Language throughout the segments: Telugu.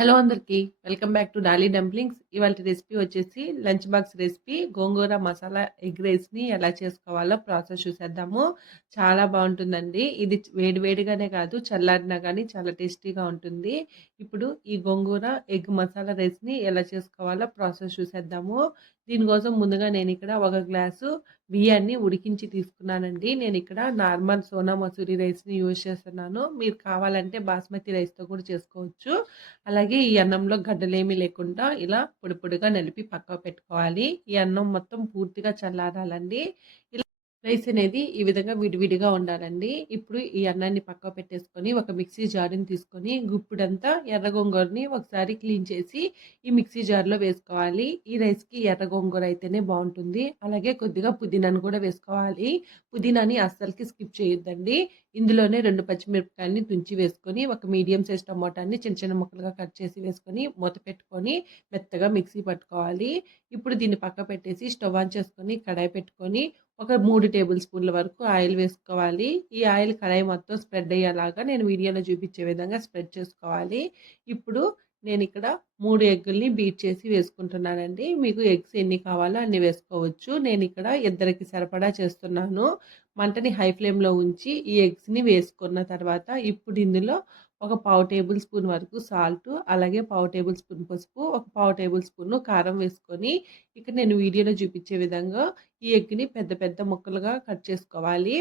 హలో అందరికి. Welcome back to Dolly dumplings. ఇవాల్టి రెసిపీ వచ్చేసి లంచ్ బాక్స్ రెసిపీ గోంగూర మసాలా ఎగ్ రైస్‌ని ఎలా చేసుకోవాలో ప్రాసెస్ చూసేద్దాము. చాలా బావుంటుందండి. ఇది వేడి వేడిగానే కాదు చల్లారినా గానీ చాలా టేస్టీగా ఉంటుంది. ఇప్పుడు ఈ గోంగూర ఎగ్ మసాలా రైస్‌ని ఎలా చేసుకోవాలో ప్రాసెస్ చూసేద్దాము. దీనికోసం ముందుగా నేనిక్కడ ఒక గ్లాసు బియ్యాన్ని ఉడికించి తీసుకున్నానండి. నేనిక్కడ నార్మల్ సోనా మసూరి రైస్‌ని యూజ్ చేస్తున్నాను. మీరు కావాలంటే బాస్మతి రైస్‌తో కూడా చేసుకోవచ్చు. అలాగే ఈ అన్నంలో గడ్డలేమీ లేకుండా ఇలా పొడి పొడిగా నలిపి పక్కకు పెట్టుకోవాలి. ఈ అన్నం మొత్తం పూర్తిగా చల్లారాలండి. రైస్ అనేది ఈ విధంగా విడివిడిగా ఉండాలండి. ఇప్పుడు ఈ అన్నాన్ని పక్కకు పెట్టేసుకొని ఒక మిక్సీ జార్‌ని తీసుకొని గుప్పెడంతా ఎర్ర గోంగూరని ఒకసారి క్లీన్ చేసి ఈ మిక్సీ జార్‌లో వేసుకోవాలి. ఈ రైస్‌కి ఎర్ర గోంగూర అయితేనే బావుంటుంది. అలాగే కొద్దిగా పుదీనాను కూడా వేసుకోవాలి. పుదీనాని అస్సలకి స్కిప్ చేయొద్దండి. ఇందులోనే 2 పచ్చిమిరపకాయలని తుంచి వేసుకొని ఒక మీడియం సైజ్ టమోటాని చిన్న చిన్న ముక్కలుగా కట్ చేసి వేసుకొని మూత పెట్టుకొని మెత్తగా మిక్సీ పట్టుకోవాలి. ఇప్పుడు దీన్ని పక్కకు పెట్టేసి స్టవ్ ఆన్ చేసుకొని కడాయి పెట్టుకొని ఒక 3 టేబుల్ స్పూన్ల వరకు ఆయిల్ వేసుకోవాలి. ఈ ఆయిల్ కడాయి మొత్తం స్ప్రెడ్ అయ్యేలాగా నేను వీడియోలో చూపించే విధంగా స్ప్రెడ్ చేసుకోవాలి. ఇప్పుడు నేనిక్కడ 3 ఎగ్గుల్ని బీట్ చేసి వేసుకుంటున్నానండి. మీకు ఎగ్స్ ఎన్ని కావాలో అన్ని వేసుకోవచ్చు. నేనిక్కడ ఇద్దరికి సరిపడా చేస్తున్నాను. మంటని హై ఫ్లేమ్‌లో ఉంచి ఈ ఎగ్స్‌ని వేసుకున్న తర్వాత ఇప్పుడు ఇందులో ఒక పావు టేబుల్ స్పూన్ వరకు సాల్టు, అలాగే పావు టేబుల్ స్పూన్ పసుపు, ఒక పావు టేబుల్ స్పూన్ కారం వేసుకొని ఇక్కడ నేను వీడియోలో చూపించే విధంగా ఈ ఎగ్‌ని పెద్ద పెద్ద ముక్కలుగా కట్ చేసుకోవాలి.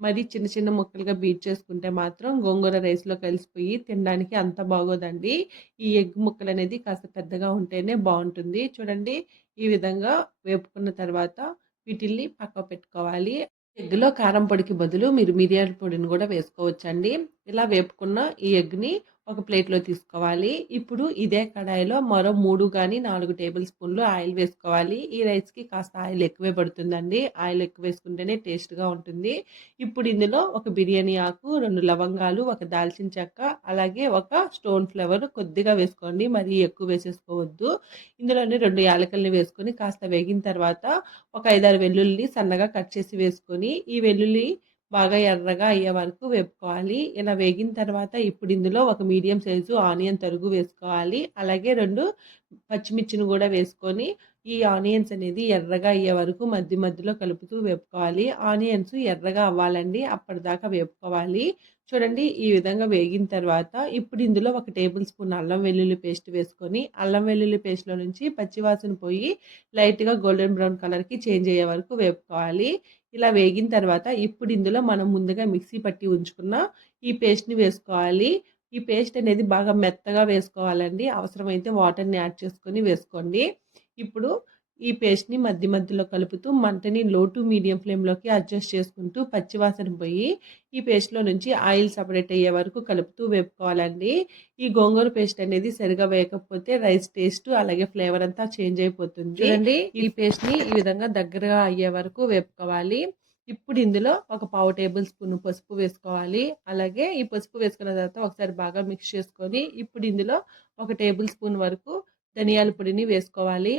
మరి చిన్న చిన్న ముక్కలుగా బీట్ చేసుకుంటే మాత్రం గోంగూర రైస్‌లో కలిసిపోయి తినడానికి అంత బాగోదండి. ఈ ఎగ్ ముక్కలనేది కాస్త పెద్దగా ఉంటేనే బావుంటుంది. చూడండి ఈ విధంగా వేపుకున్న తర్వాత వీటిల్ని పక్కకు పెట్టుకోవాలి. ఎగ్‌లో కారం పొడికి బదులు మీరు మిరియాల పొడిని గూడా వేసుకోవచ్చండి. ఇలా వేపుకున్న ఈ ఎగ్‌ని ఒక ప్లేట్‌లో తీసుకోవాలి. ఇప్పుడు ఇదే కడాయిలో మరో 3 గాని 4 టేబుల్ స్పూన్లు ఆయిల్ వేసుకోవాలి. ఈ రైస్‌కి కాస్త ఆయిల్ ఎక్కువే పడుతుందండి. ఆయిల్ ఎక్కువ వేసుకుంటేనే టేస్ట్‌గా ఉంటుంది. ఇప్పుడు ఇందులో ఒక బిర్యానీ ఆకు, 2 లవంగాలు, ఒక దాల్చిన చెక్క, అలాగే ఒక స్టోన్ ఫ్లవర్ కొద్దిగా వేసుకోండి. మరీ ఎక్కువ వేసేసుకోవద్దు. ఇందులోనే 2 యాలకుల్ని వేసుకొని కాస్త వేగిన తర్వాత ఒక 5, 6 వెల్లుల్లిని సన్నగా కట్ చేసి వేసుకొని ఈ వెల్లుల్లి బాగా ఎర్రగా అయ్యే వరకు వేపుకోవాలి. ఇలా వేగిన తర్వాత ఇప్పుడు ఇందులో ఒక మీడియం సైజు ఆనియన్ తరుగు వేసుకోవాలి. అలాగే 2 పచ్చిమిర్చిని కూడా వేసుకొని ఈ ఆనియన్స్ అనేది ఎర్రగా అయ్యే వరకు మధ్య మధ్యలో కలుపుతూ వేపుకోవాలి. ఆనియన్స్ ఎర్రగా అవ్వాలండి. అప్పటిదాకా వేపుకోవాలి. చూడండి ఈ విధంగా వేగిన తర్వాత ఇప్పుడు ఇందులో ఒక టేబుల్ స్పూన్ అల్లం వెల్లుల్లి పేస్ట్ వేసుకొని అల్లం వెల్లుల్లి పేస్ట్‌లో నుంచి పచ్చివాసన పోయి లైట్‌గా గోల్డెన్ బ్రౌన్ కలర్‌కి చేంజ్ అయ్యే వరకు వేపుకోవాలి. ఇలా వేగిన తర్వాత ఇప్పుడు ఇందులో మనం ముందుగా మిక్సీ పట్టి ఉంచుకున్న ఈ పేస్ట్‌ని వేసుకోవాలి. ఈ పేస్ట్ అనేది బాగా మెత్తగా వేసుకోవాలండి. అవసరమైతే వాటర్‌ని యాడ్ చేసుకొని వేసుకోండి. ఇప్పుడు ఈ పేస్ట్‌ని మధ్య మధ్యలో కలుపుతూ మంటని లో టు మీడియం ఫ్లేమ్‌లోకి అడ్జస్ట్ చేసుకుంటూ పచ్చివాసన పోయి ఈ పేస్ట్‌లో నుంచి ఆయిల్ సెపరేట్ అయ్యే వరకు కలుపుతూ వేపుకోవాలండి. ఈ గోంగూర పేస్ట్ అనేది సరిగా వేయకపోతే రైస్ టేస్ట్ అలాగే ఫ్లేవర్ అంతా చేంజ్ అయిపోతుంది. చూడండి ఈ పేస్ట్‌ని ఈ విధంగా దగ్గరగా అయ్యే వరకు వేపుకోవాలి. ఇప్పుడు ఇందులో ఒక పావు టేబుల్ స్పూన్ పసుపు వేసుకోవాలి. అలాగే ఈ పసుపు వేసుకున్న తర్వాత ఒకసారి బాగా మిక్స్ చేసుకొని ఇప్పుడు ఇందులో ఒక టేబుల్ స్పూన్ వరకు ధనియాల పొడిని వేసుకోవాలి.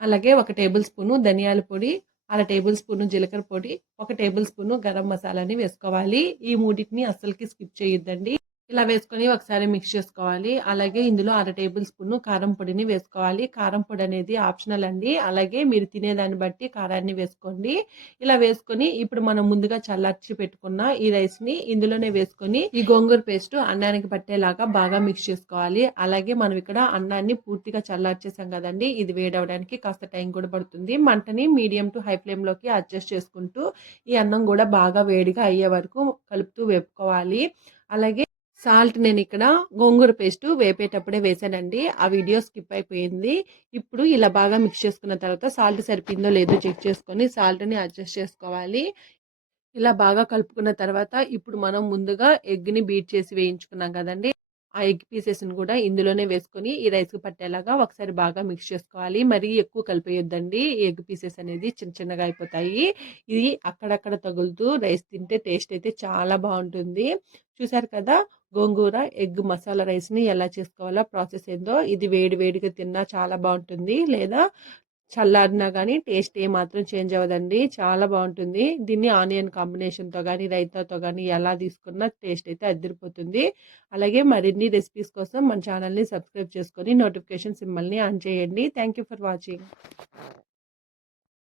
అలాగే ఒక టేబుల్ స్పూను ధనియాల పొడి, అర టేబుల్ స్పూను జీలకర్ర పొడి, ఒక టేబుల్ స్పూను గరం మసాలాని వేసుకోవాలి. ఈ మూడిటిని అస్సలకి స్కిప్ చేయొద్దండి. ఇలా వేసుకొని ఒకసారి మిక్స్ చేసుకోవాలి. అలాగే ఇందులో అర టేబుల్ స్పూను కారం పొడిని వేసుకోవాలి. కారం పొడి అనేది ఆప్షనల్ అండి. అలాగే మీరు తినేదాన్ని బట్టి కారాన్ని వేసుకోండి. ఇలా వేసుకొని ఇప్పుడు మనం ముందుగా చల్లార్చి పెట్టుకున్న ఈ రైస్‌ని ఇందులోనే వేసుకొని ఈ గోంగూర పేస్ట్ అన్నానికి పట్టేలాగా బాగా మిక్స్ చేసుకోవాలి. అలాగే మనం ఇక్కడ అన్నాన్ని పూర్తిగా చల్లార్చేసాం కదండీ! ఇది వేడవ్వడానికి కాస్త టైం కూడా పడుతుంది. మంటని మీడియం టు హై ఫ్లేమ్‌లోకి అడ్జస్ట్ చేసుకుంటూ ఈ అన్నం కూడా బాగా వేడిగా అయ్యే వరకు కలుపుతూ వేపుకోవాలి. అలాగే సాల్ట్ నేనిక్కడ గోంగూర పేస్టు వేపేటప్పుడే వేసానండి. ఆ వీడియో స్కిప్ అయిపోయింది. ఇప్పుడు ఇలా బాగా మిక్స్ చేసుకున్న తర్వాత సాల్ట్ సరిపోయిందో లేదో చెక్ చేసుకొని సాల్ట్‌ని అడ్జస్ట్ చేసుకోవాలి. ఇలా బాగా కలుపుకున్న తర్వాత ఇప్పుడు మనం ముందుగా ఎగ్‌ని బీట్ చేసి వేయించుకున్నాం కదండీ! ఆ ఎగ్ పీసెస్‌ని కూడా ఇందులోనే వేసుకొని ఈ రైస్‌కి పట్టేలాగా ఒకసారి బాగా మిక్స్ చేసుకోవాలి. మరీ ఎక్కువ కలిపేయొద్దండి. ఎగ్ పీసెస్ అనేది చిన్న చిన్నగా అయిపోతాయి. ఇది అక్కడక్కడ తగులుతూ రైస్ తింటే టేస్ట్ అయితే చాలా బావుంటుంది. చూసారు కదా! గోంగూర ఎగ్ మసాలా రైస్‌ని ఎలా చేసుకోవాలో ప్రాసెస్ ఏందో. ఇది వేడి వేడిగా తిన్నా చాలా బావుంటుంది. లేదా చల్లారినా గానీ టేస్ట్ ఏమాత్రం చేంజ్ అవ్వదండి. చాలా బావుంటుంది. దీన్ని ఆనియన్ కాంబినేషన్‌తో గానీ, రైతాతో గానీ ఎలా తీసుకున్నా టేస్ట్ అయితే అద్దిరిపోతుంది. అలాగే మరిన్ని రెసిపీస్ కోసం మన ఛానల్‌ని సబ్స్క్రైబ్ చేసుకొని నోటిఫికేషన్ సింబల్‌ని ఆన్ చేయండి. Thank you for watching.